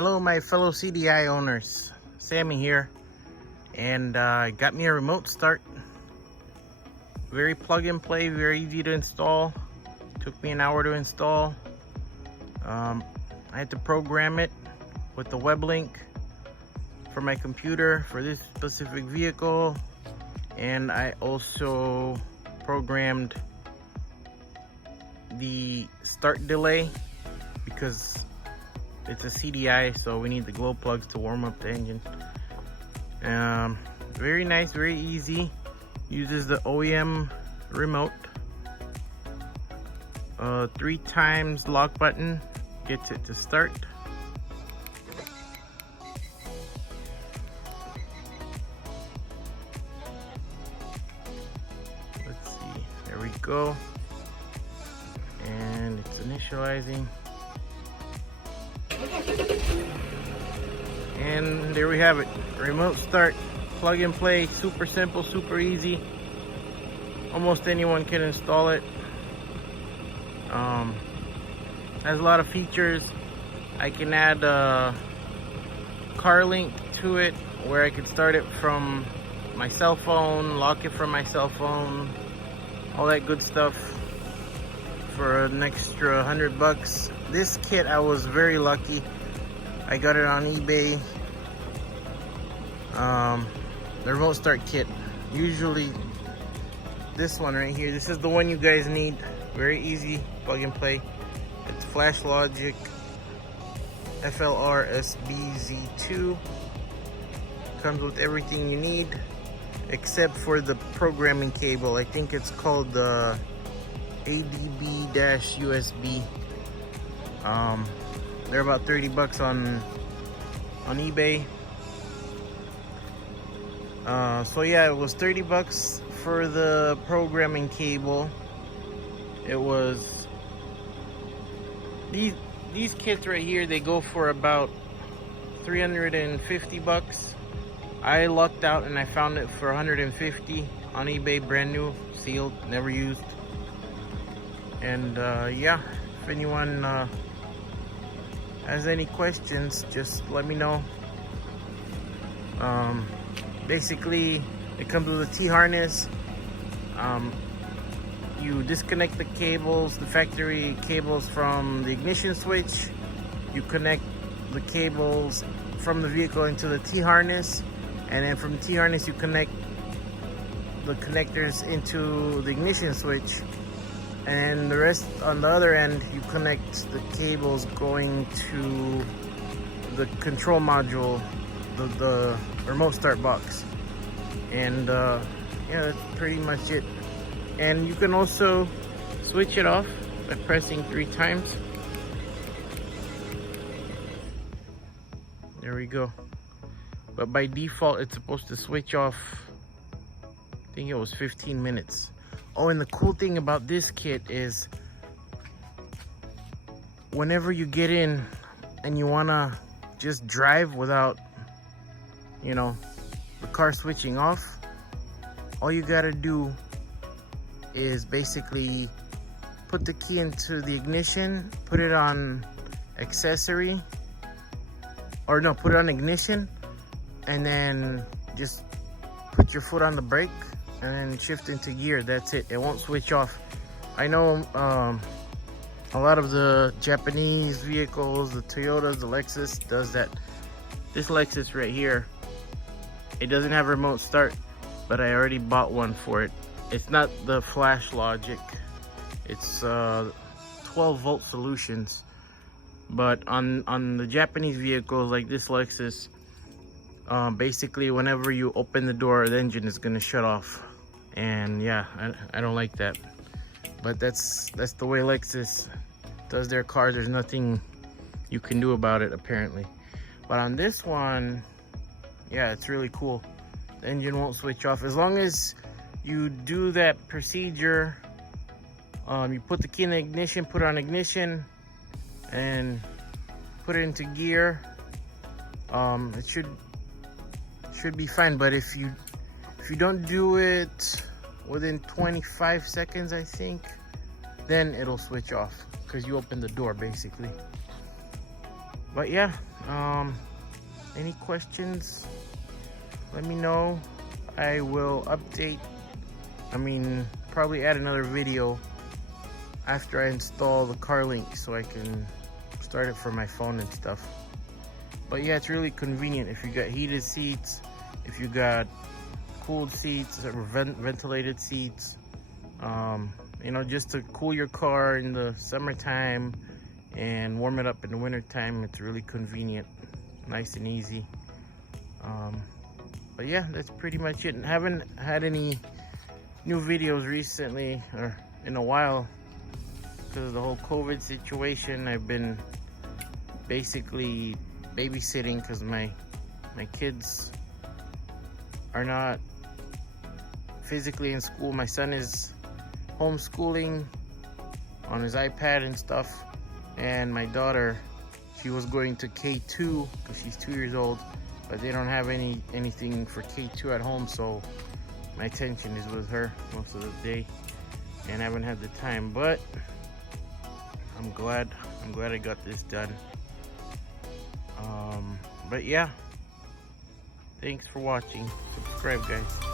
Hello my fellow CDI owners, Sammy here, and got me a remote start. Very plug and play, very easy to install. Took me an hour to install. I had to program it with the web link for my computer for this specific vehicle, and I also programmed the start delay because it's a CDI, so we need the glow plugs to warm up the engine. Very nice, very easy. Uses the OEM remote. 3 times lock button gets it to start. Let's see, there we go. And it's initializing. And there we have it, remote start, plug and play, super simple, super easy. Almost anyone can install it. Has a lot of features. I can add a car link to it where I can start it from my cell phone, lock it from my cell phone, all that good stuff for an extra $100. This kit, I was very lucky. I got it on eBay. The remote start kit. Usually this one right here, this is the one you guys need. Very easy, plug and play. It's Flashlogic FLRSBZ2. Comes with everything you need except for the programming cable. I think it's called the ADB-USB. They're about $30 on eBay. So yeah, it was $30 for the programming cable. It was these kits right here, they go for about $350. I lucked out and I found it for $150 on eBay, brand new, sealed, never used. And yeah, if anyone has any questions, just let me know. Basically, it comes with a T-harness. You disconnect the cables, the factory cables from the ignition switch. You connect the cables from the vehicle into the T-harness, and then from the T-harness you connect the connectors into the ignition switch, and the rest on the other end you connect the cables going to the control module, the remote start box. And yeah, that's pretty much it. And you can also switch it off by pressing 3 times. There we go. But by default it's supposed to switch off, I think it was 15 minutes. Oh, and the cool thing about this kit is whenever you get in and you wanna just drive without, you know, the car switching off, all you gotta do is basically put the key into the ignition, put it on accessory, or no, put it on ignition, and then just put your foot on the brake and then shift into gear. That's it. It won't switch off. I know a lot of the Japanese vehicles, the Toyotas, the Lexus does that. This Lexus right here, it doesn't have remote start, but I already bought one for it. It's not the Flashlogic, it's 12-volt solutions. But on the Japanese vehicles like this Lexus, basically whenever you open the door, the engine is gonna shut off. And yeah, I don't like that. But that's the way Lexus does their cars. There's nothing you can do about it apparently. But on this one, yeah, it's really cool. The engine won't switch off as long as you do that procedure. You put the key in the ignition, put it on ignition, and put it into gear. It should be fine. But if you don't do it within 25 seconds, I think, then it'll switch off because you open the door basically. But yeah, any questions, let me know. I will update, probably add another video after I install the CarLink so I can start it for my phone and stuff. But yeah, it's really convenient if you got heated seats, if you got cooled seats or ventilated seats, you know, just to cool your car in the summertime and warm it up in the wintertime. It's really convenient, nice and easy. But yeah, that's pretty much it. And haven't had any new videos recently or in a while because of the whole COVID situation. I've been basically babysitting because my kids are not physically in school. My son is homeschooling on his iPad and stuff, and my daughter, she was going to K2 because she's 2 years old, but they don't have anything for K2 at home, so my attention is with her most of the day and I haven't had the time. But I'm glad I got this done. But yeah, thanks for watching. Subscribe, guys.